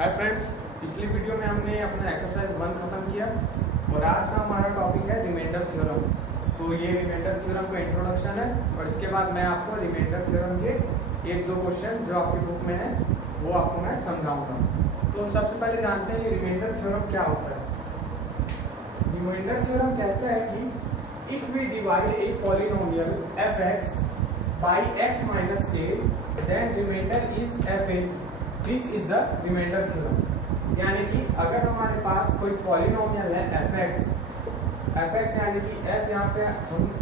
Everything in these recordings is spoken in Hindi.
हाय फ्रेंड्स, पिछली वीडियो में हमने अपना एक्सरसाइज 1 खत्म किया और आज का हमारा टॉपिक है रिमाइंडर थ्योरम। तो ये रिमाइंडर थ्योरम का इंट्रोडक्शन है और इसके बाद मैं आपको रिमाइंडर थ्योरम के 1-2 क्वेश्चन जो आपकी बुक में है वो आपको मैं समझाऊंगा। तो सबसे पहले जानते हैं ये रिमाइंडर थ्योरम क्या होता है। रिमाइंडर थ्योरम कहता है कि if we divide a polynomial fx by x minus a then remainder is fa। This is the remainder theorem. यानी कि अगर हमारे पास कोई पॉलिनोमियल है fx यानी कि f यहाँ पे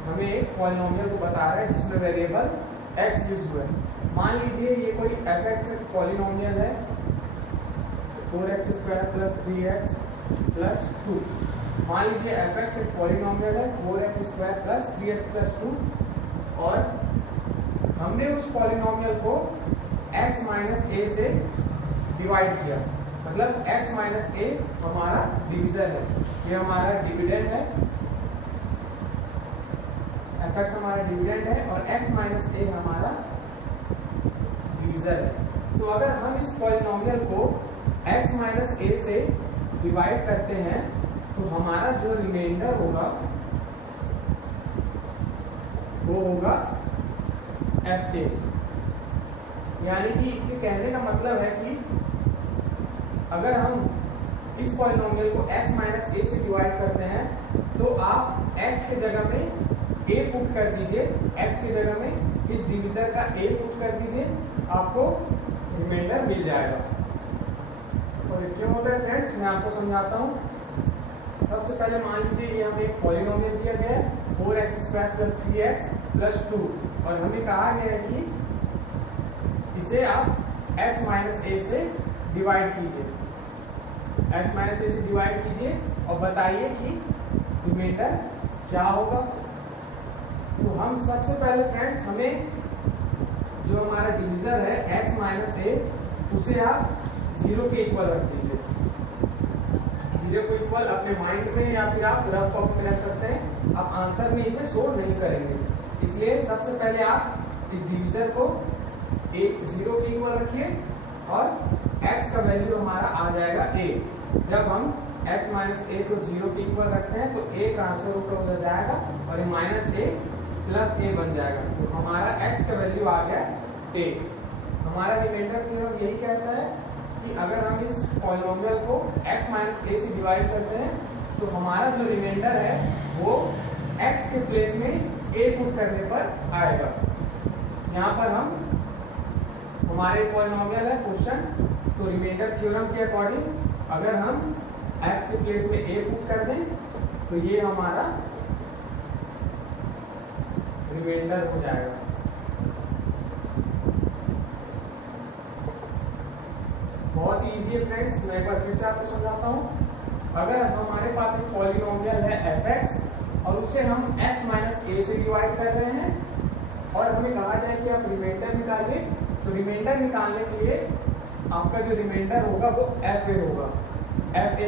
हमें एक पॉलिनोमियल को बता रहा है जिसमें वेरिएबल x यूज हुआ है। मान लीजिए ये कोई fx एक पॉलिनोमियल है 4x square plus 3x plus 2। मान लीजिए fx एक पॉलिनोमियल है 4x square plus 3x plus 2 और हमने उस पॉलिनोमियल को x माइनस ए से डिवाइड किया, मतलब x माइनस ए हमारा डिवीजर है, ये हमारा डिविडेंड है, fx हमारा डिविडेंड है और x माइनस ए हमारा डिवीजर है। तो अगर हम इस पॉलिनोमियल को x माइनस ए से डिवाइड करते हैं तो हमारा जो रिमाइंडर होगा वो होगा fa। यानी कि इसके कहने का मतलब है कि अगर हम इस पॉलिनोमियल को x माइनस ए से डिवाइड करते हैं तो आप x के जगह में a पुट कर दीजिए, x की जगह में इस डिवीजर का a पुट कर दीजिए, आपको रिमाइंडर मिल जाएगा। और ये क्यों होता है फ्रेंड्स, मैं आपको समझाता हूँ। सबसे पहले मान लीजिए ये हमें एक पॉलिनोमियल दिया गया है 4x square plus 3x plus 2 और हमें कहा गया है कि इसे आप x माइनस ए से डिवाइड कीजिए, x माइनस ए से डिवाइड कीजिए और बताइए कि रिमाइंडर क्या होगा। तो हम सबसे पहले फ्रेंड्स हमें जो हमारा डिवीजर है x माइनस ए उसे आप 0 के इक्वल रख दीजिए। 0 को इक्वल अपने माइंड में या फिर आप रफ कॉपी में रख सकते हैं, आप आंसर में इसे शो नहीं करेंगे। इसलिए सबसे पहले आप इस डिवीजर को 0 के इक्वल रखिए और x का वैल्यू हमारा आ जाएगा a। जब हम x माइनस ए को 0 के इक्वल रखते हैं तो a ट्रांसफर ऊपर हो जाएगा और ये माइनस a प्लस a बन जाएगा। तो हमारा x का वैल्यू आ गया a। हमारा रिमाइंडर थ्योरम यही कहता है कि अगर हम इस पॉलिनोमियल को x माइनस ए से डिवाइड करते हैं तो हमारा जो रिमाइंडर है वो x के प्लेस में a पुट करने पर आएगा। यहाँ पर हम हमारे पॉलिनोमियल है क्वेश्चन, तो रिमाइंडर थ्योरम के अकॉर्डिंग अगर हम x के प्लेस में a पुट कर दें तो ये हमारा रिमाइंडर हो जाएगा। बहुत ही इजी है फ्रेंड्स, मैं एक बार फिर से आपको समझाता हूँ। अगर हमारे पास एक पॉलिनोमियल है fx और उसे हम x माइनस ए से डिवाइड कर रहे हैं और हमें कहा जाए कि आप रिमाइंडर निकालिए, तो रिमाइंडर निकालने के लिए आपका जो रिमाइंडर होगा वो fa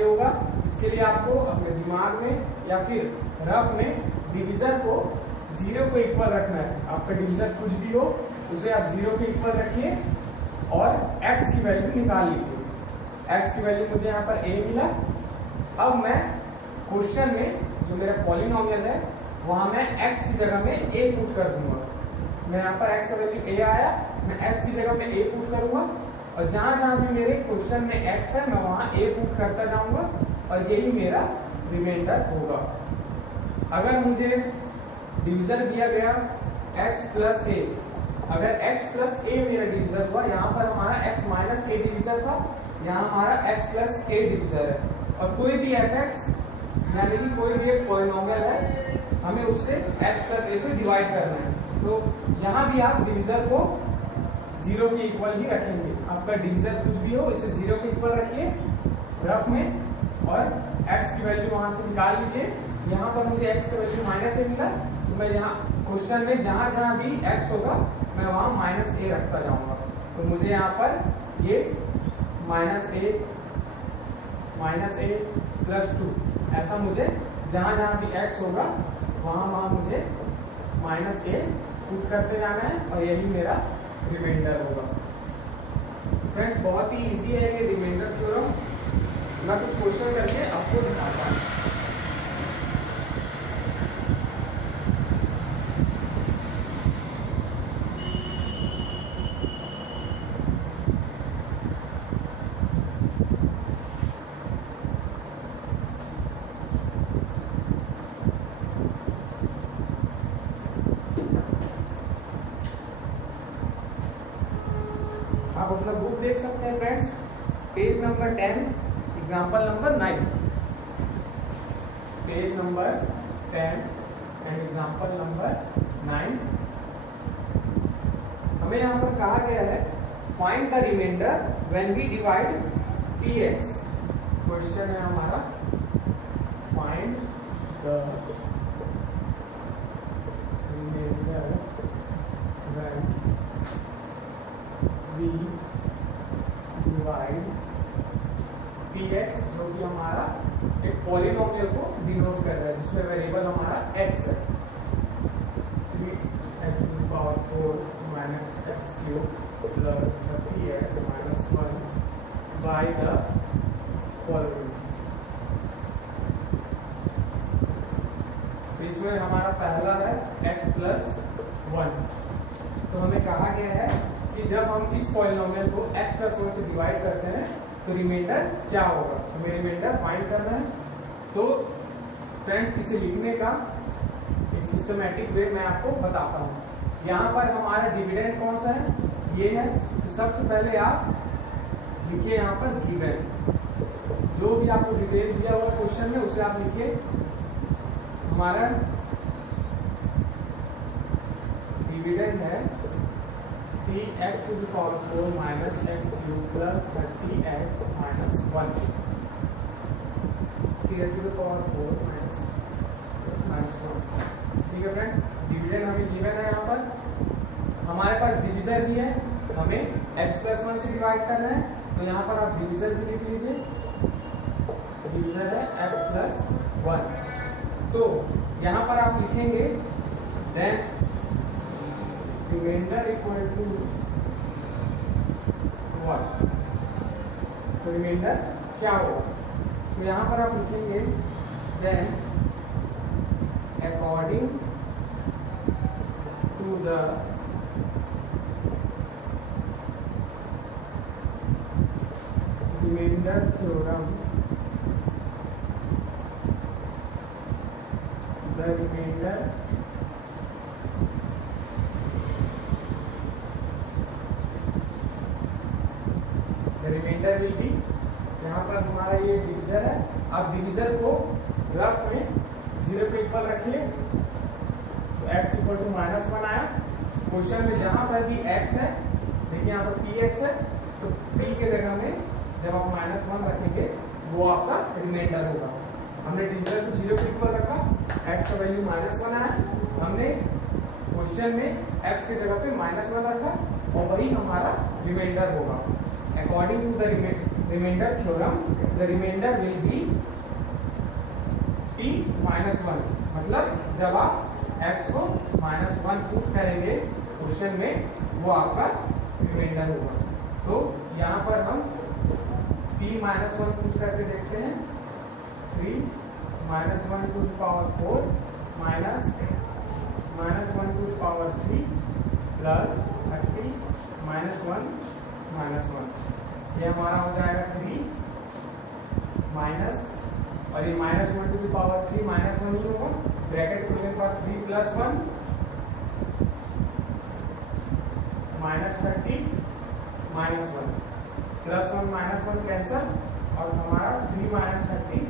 होगा। इसके लिए आपको अपने दिमाग में या फिर रफ में डिवीजर को 0 को इक्वल रखना है। आपका डिवीजर कुछ भी हो उसे आप 0 के इक्वल रखिए और x की वैल्यू निकाल लीजिए। x की वैल्यू मुझे यहाँ पर a मिला। अब मैं क्वेश्चन में जो मेरा पॉलिनोमियल है वहां मैं x की जगह में a पुट कर दूंगा। मैं यहाँ पर x का वैल्यू a आया, मैं x की जगह में a पुट करूंगा और जहां जहां भी मेरे क्वेश्चन में x है मैं वहां a पुट करता जाऊंगा और यही मेरा रिमाइंडर होगा। अगर मुझे डिवीजर दिया गया x प्लस a, अगर x प्लस a मेरा डिवीजर हुआ, यहाँ पर हमारा x माइनस a डिवीजर था, यहाँ हमारा x प्लस a डिवीजर है और कोई भी fx यानी कि कोई भी एक पॉलिनोमियल है हमें उससे x प्लस a से डिवाइड करना है। तो यहाँ भी आप डिवीजर को 0 के इक्वल ही रखेंगे। आपका डिवीजर कुछ भी हो इसे 0 के इक्वल रखिए रफ में और x की वैल्यू वहां से निकाल लीजिए। यहाँ पर मुझे x की वैल्यू माइनस a मिला, तो मैं यहाँ क्वेश्चन में जहां जहां भी x होगा मैं वहां माइनस a रखता जाऊंगा। तो मुझे यहाँ पर ये माइनस a प्लस 2 ऐसा मुझे जहां जहां भी x होगा वहां मुझे माइनस a पुट करते जाना है और यही मेरा रिमाइंडर होगा। फ्रेंड्स बहुत ही इजी है ये रिमाइंडर थ्योरम। मैं कुछ क्वेश्चन करके आपको दिखाता हूँ। आप अपना बुक देख सकते हैं friends, page number 10, example number 9, page number 10 and example number 9। हमें यहाँ पर कहा गया है find the remainder when we divide px। Question है हमारा find the remainder when we divide px, जो कि हमारा एक पॉलिनोमियल को डिनोट कर रहा है जिसमें वेरिएबल हमारा x है। 3x to the power 4 minus x cube plus 30x minus 1 by the following। इसमें हमारा पहला है x plus 1। तो हमें कहा गया है कि जब हम इस पॉलिनोमियल को x plus 1 से डिवाइड करते हैं तो रिमाइंडर क्या होगा। हमें रिमाइंडर फाइंड करना है। तो फ्रेंड्स इसे लिखने का एक सिस्टमैटिक वे मैं आपको बताता हूँ। यहाँ पर हमारा डिविडेंड कौन सा है, ये है। तो सबसे पहले आप लिखिए यहाँ पर गिवन, जो भी आपको डिटेल दिया हुआ क्वेश्चन में उसे आप लिखिए। हमारा डिविडेंड है 3x to the power 4 minus x cube plus 30x minus 1। 3x to the power 4 minus 1। ठीक है फ्रेंड्स, डिविडेंड हमें गिवन है। यहाँ पर हमारे पास डिविजन भी है, हमें x plus 1 से डिवाइड करना है। तो यहाँ पर आप डिविजन भी लिख लीजिए, डिविजन है x plus 1। तो यहाँ पर आप लिखेंगे then remainder equal to what. तो रिमाइंडर क्या होगा, तो यहाँ पर आप लिखेंगे then according to the remainder theorem, the remainder remainder will be, यहाँ पर हमारा ये डिविजन है। आप डिविजन को ग्राफ में 0 के इक्वल रखिए। तो x इक्वल टू -1 आया। क्वेश्चन में जहां पर भी x है, देखिए यहाँ पर px है, तो p के जगह में जब आप -1 रखेंगे वो आपका रिमाइंडर होगा। हमने डिविजन को 0 के इक्वल रखा, x का वैल्यू -1 आया। हमने क्वेश्चन में x की जगह पे -1 रखा और वही हमारा रिमाइंडर होगा। According to the remainder theorem, the remainder will be p minus 1। मतलब जब आप x को -1 पुट करेंगे क्वेश्चन में, वो आपका रिमाइंडर होगा। तो यहाँ पर हम p -1 पुट करके देखते हैं। 3 -1 to the power 4 minus -1 to the power 3 plus 30 -1 ये हमारा हो जाएगा 3 माइनस, और ये -1 to the power 3 -1 ही होगा। ब्रैकेट खोलने पर 3 plus 1 -30 -1 प्लस 1 -1 कैंसल, और हमारा 3 -30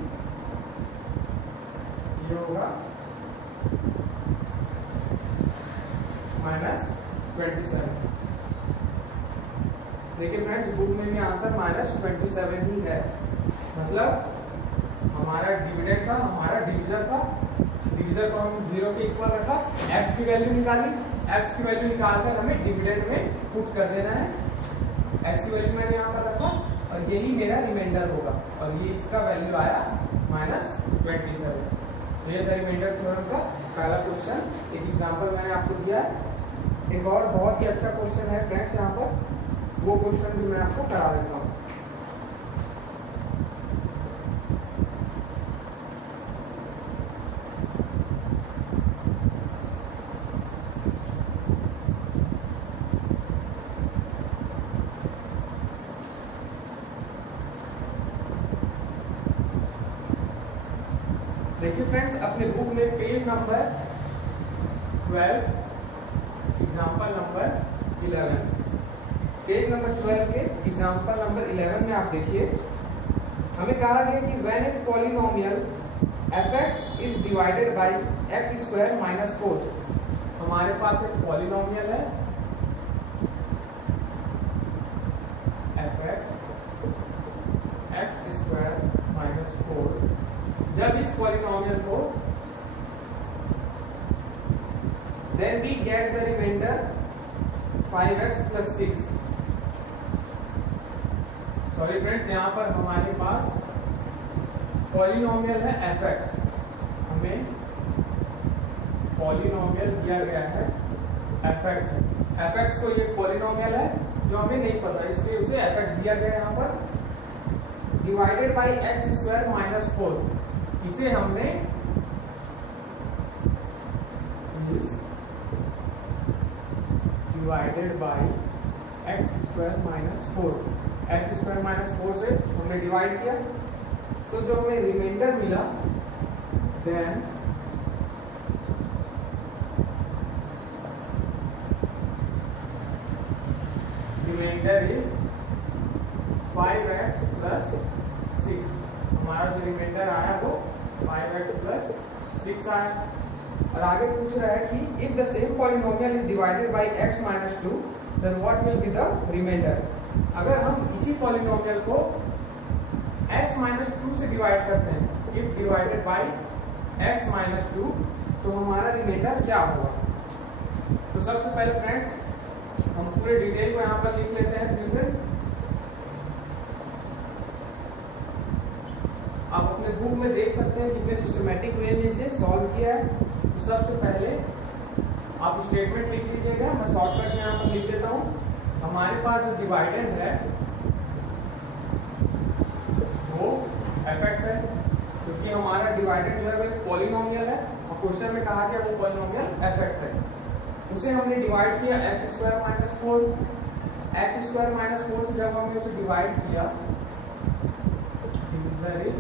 ये होगा -27। देखिए फ्रेंड्स, बुक में भी आंसर -27 ही है। मतलब हमारा डिविडेंड था, हमारा डिविजन था। डिविजन को हम 0 के इक्वल रखा, x की वैल्यू निकाली। x की वैल्यू निकालकर हमें डिविडेंड में पुट कर देना है। x की वैल्यू मैंने यहाँ पर रखा और यही मेरा रिमाइंडर होगा, और ये इसका वैल्यू आया -27। तो ये था रिमाइंडर थ्योरम का पहला क्वेश्चन। एक एग्जांपल मैंने आपको दिया है। एक और बहुत ही अच्छा क्वेश्चन है फ्रेंड्स यहाँ पर। वो क्वेश्चन भी मैं आपको करा देता हूँ। देखिए फ्रेंड्स, अपने बुक में page number 12 example number 11, page number 12 के एग्जाम्पल नंबर 11 में आप देखिए, हमें कहा गया कि when A polynomial fx is divided by x square minus 4। हमारे पास एक पॉलिनोमियल है fx x स्क्वायर माइनस 4। जब इस पॉलिनोमियल को then we get the remainder 5x plus 6। Sorry friends, यहाँ पर हमारे पास पॉलिनोमियल है fx, हमें पॉलिनोमियल दिया गया है fx। fx को ये पॉलिनोमियल है जो हमें नहीं पता, इसलिए उसे fx दिया गया यहाँ पर, divided by x square minus 4। इसे हमने divided by x square minus 4, x square minus 4 से हमने डिवाइड किया, तो जो हमें रिमाइंडर मिला then reminder is 5x plus 6। हमारा जो रिमाइंडर आया वो 5x प्लस 6 आया। और आगे पूछ रहा है कि if the same polynomial is divided by x minus 2 then what will be the remainder. अगर हम इसी पॉलिनोमियल को x माइनस 2 से डिवाइड करते हैं, if divided by x minus 2, तो हमारा रिमाइंडर क्या होगा। तो सबसे पहले फ्रेंड्स हम पूरे डिटेल को यहाँ पर लिख लेते हैं फिर से। आप अपने बुक में देख सकते हैं कितने सिस्टमैटिक वे में इसे सॉल्व किया है। तो सबसे पहले आप स्टेटमेंट लिख लीजिएगा, मैं शॉर्टकट में यहाँ पर लिख देता हूँ। हमारे पास जो डिवाइडेंड है वो fx है, क्योंकि हमारा डिवाइडेंड जो है वो पॉलिनोमियल है और क्वेश्चन में कहा गया वो पॉलिनोमियल fx है। उसे हमने डिवाइड किया x square minus 4। x square minus 4 से जब हमने उसे डिवाइड किया, divisor is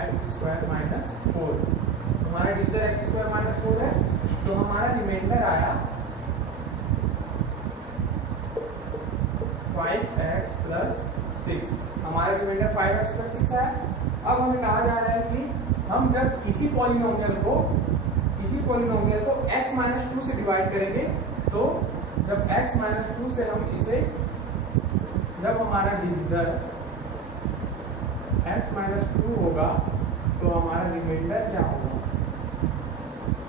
x square minus 4। हमारा डिविजर x स्क्वायर माइनस 4 है, तो हमारा रिमाइंडर आया 5x प्लस 6। हमारा रिमाइंडर 5x प्लस 6 आया। अब हमें कहा जा रहा है कि हम जब इसी पॉलिनोमियल को x माइनस 2 से डिवाइड करेंगे, तो जब x माइनस 2 से हम इसे, जब हमारा डिविजर x माइनस 2 होगा तो हमारा रिमाइंडर क्या होगा।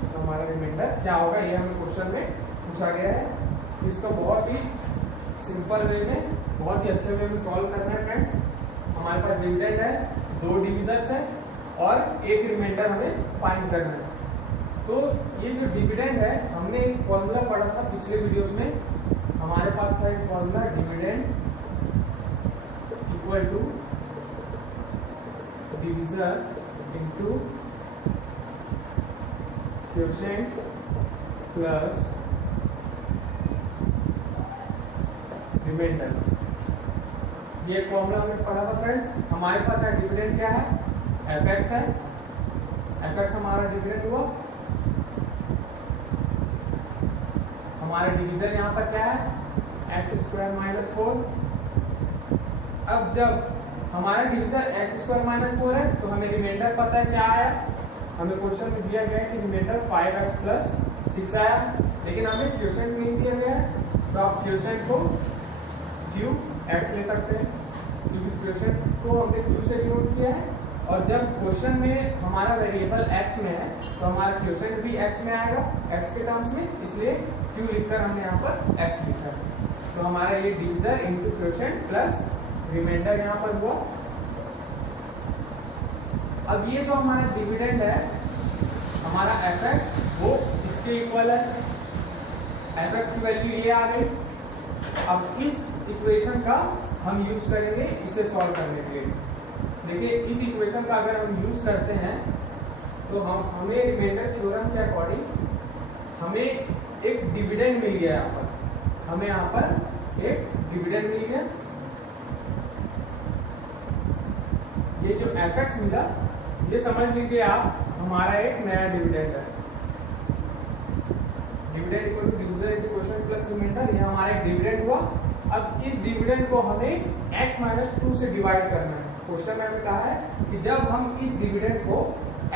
तो हमारा रिमाइंडर क्या होगा ये हमें क्वेश्चन में पूछा गया है। इसको बहुत ही सिंपल वे में, बहुत ही अच्छे वे में सॉल्व करना है फ्रेंड्स। हमारे पास डिविडेंड है, 2 डिविजन्स है और एक रिमाइंडर हमें फाइंड करना है। तो ये जो डिविडेंड है, हमने एक फॉर्मूला पढ़ा था पिछले वीडियोस में। हमारे पास था एक formula, dividend equal to divisor into quotient plus remainder. ये फॉर्मूला हमने पढ़ा था फ्रेंड्स। हमारे पास है डिविडेंड क्या है, fx है, fx हमारा डिविडेंड हुआ। हमारा डिवीजन यहाँ पर क्या है, एक्स स्क्वायर माइनस 4। अब जब हमारा डिवीजन एक्स स्क्वायर माइनस 4 है, तो हमें रिमाइंडर पता है क्या आया। हमें क्वेश्चन में दिया गया है कि रिमाइंडर 5x प्लस 6 आया, लेकिन हमें क्वोशिएंट नहीं दिया गया है, तो आप क्वोशिएंट को क्यू एक्स ले सकते हैं, क्योंकि क्वोशिएंट को हमने क्यू से डिनोट किया है। और जब क्वेश्चन में हमारा वेरिएबल x में है, तो हमारा क्वोशिएंट भी x में आएगा, x के टर्म्स में, इसलिए q लिखकर हमने यहाँ पर x लिखा है। तो हमारा ये divisor into quotient plus remainder यहाँ पर हुआ। अब ये जो हमारा डिविडेंड है, हमारा fx, वो इसके इक्वल है। fx की वैल्यू ये आ गई, अब इस इक्वेशन का हम यूज करेंगे इसे सॉल्व करने के लिए। देखिए इस इक्वेशन का अगर हम यूज करते हैं तो हमें रिमाइंडर थ्योरम के अकॉर्डिंग हमें एक डिविडेंड मिल गया। यहाँ पर हमें यहाँ पर एक डिविडेंड मिल गया। ये जो fx मिला ये समझ लीजिए आप हमारा एक नया डिविडेंड है। Dividend equal to divisor into quotient plus remainder, ये हमारा एक डिविडेंड हुआ। अब इस डिविडेंड को हमें x-2 से डिवाइड करना है। क्वेश्चन में हमें कहा है कि जब हम इस डिविडेंड को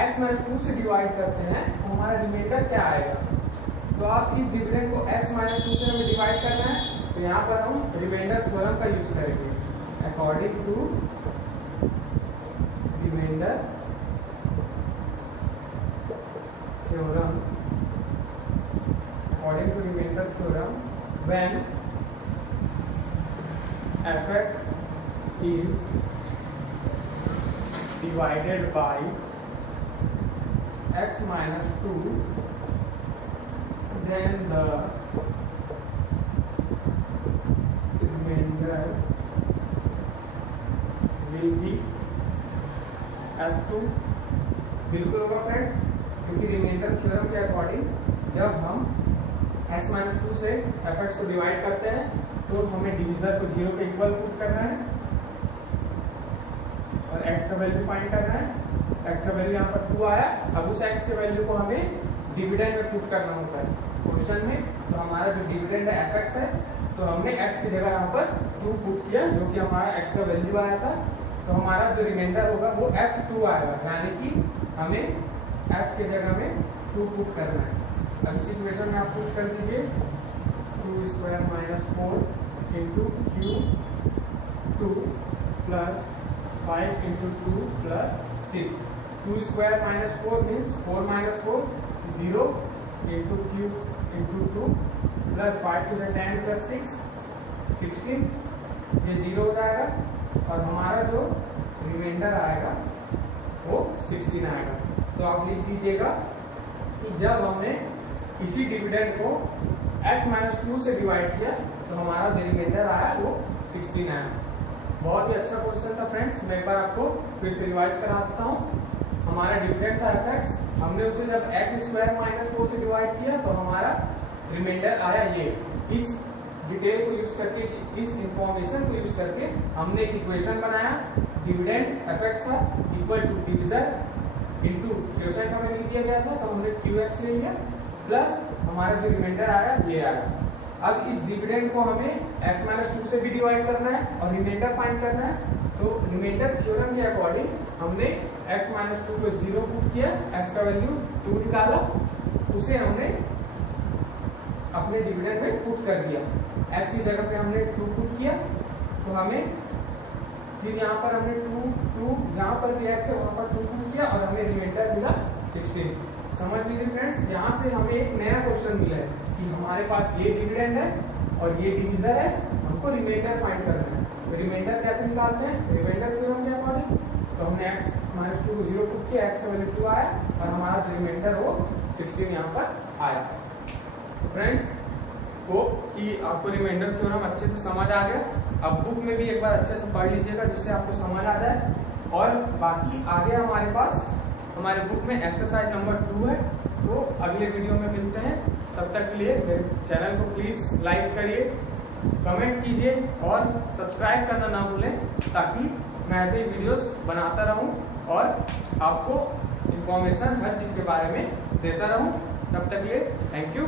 x-2 से डिवाइड करते हैं तो हमारा रिमाइंडर क्या आएगा। तो आप इस डिविडेंड को x-2 से हमें डिवाइड करना है, तो यहाँ पर हम रिमाइंडर थ्योरम का यूज करेंगे। According to remainder theorem, according to remainder theorem, when fx is divided by x-2, then the remainder will be f2। बिल्कुल होगा फ्रेंड्स, क्योंकि रिमाइंडर थ्योरम के अकॉर्डिंग जब हम x-2 से fx को डिवाइड करते हैं तो हमें डिवीजर को 0 के इक्वल पुट करना है और x का वैल्यू फाइंड करना है। x का वैल्यू यहाँ पर 2 आया। अब उस x के वैल्यू को हमें डिविडेंड में पुट करना होता है क्वेश्चन में। तो हमारा जो डिविडेंड है fx है, तो हमने x की जगह यहाँ पर 2 पुट किया, जो कि हमारा x का वैल्यू आया था। तो हमारा जो रिमाइंडर होगा वो f2 आएगा, यानी कि हमें f की जगह में 2 पुट करना है। अब इस इक्वेशन में आप पुट कर दीजिए 2 square minus 4 into Q2 plus 5 into 2 plus 6। 2 square minus 4 means 4 minus 4 0 into Q into 2 plus 5 to the 10 plus 6 16, ये 0 हो जाएगा और हमारा जो रिमाइंडर आएगा वो 16 आएगा। तो आप लिख दीजिएगा कि जब हमने इसी डिविडेंड को x-2 से डिवाइड किया तो हमारा जो रिमाइंडर आया वो 16 आया। बहुत ही अच्छा क्वेश्चन था फ्रेंड्स, मैं एक बार आपको फिर से रिवाइज करा देता हूँ। हमारा डिविडेंड था fx, हमने उसे जब x² - 4 से डिवाइड किया तो हमारा रिमाइंडर आया ये। इस डिटेल को यूज करके, इस इंफॉर्मेशन को यूज करके हमने एक इक्वेशन बनाया। डिविडेंड fx था equal to divisor into quotient हमें लिख दिया गया था, तो हमने qx ले लिया प्लस हमारा जो रिमाइंडर आया ये आया। अब इस डिविडेंड को हमें x-2 से भी डिवाइड करना है और रिमाइंडर फाइंड करना है। तो रिमाइंडर थ्योरम के अकॉर्डिंग हमने x-2 को 0 पुट किया, x का वैल्यू 2 निकाला, उसे हमने अपने डिविडेंड में पुट कर दिया। x की जगह पे हमने 2 पुट किया, तो हमें फिर यहाँ पर हमने 2 जहाँ पर भी x है वहाँ पर 2 पुट किया और हमें रिमाइंडर मिला 16। समझ लीजिए फ्रेंड्स, यहाँ से हमें एक नया क्वेश्चन मिला है कि हमारे पास ये डिविडेंड है और ये डिवीजर है, हमको रिमाइंडर फाइंड करना है। तो रिमाइंडर कैसे निकालते हैं, रिमाइंडर थ्योरम के अकॉर्डिंग। तो हमने x-2 को 0 पुट किया, x का वैल्यू 2 आया और हमारा जो रिमाइंडर वो 16 यहाँ पर आया। तो फ्रेंड्स होप कि आपको रिमाइंडर थ्योरम अच्छे से समझ आ गया। अब बुक में भी एक बार अच्छे से पढ़ लीजिएगा जिससे आपको समझ आ जाए। और बाकी आगे हमारे पास हमारे बुक में एक्सरसाइज नंबर 2 है, तो अगले वीडियो में मिलते हैं। तब तक के लिए मेरे चैनल को प्लीज़ लाइक करिए, कमेंट कीजिए और सब्सक्राइब करना ना भूलें, ताकि मैं ऐसे ही वीडियोस बनाता रहूं और आपको इंफॉर्मेशन हर चीज़ के बारे में देता रहूं। तब तक के लिए थैंक यू।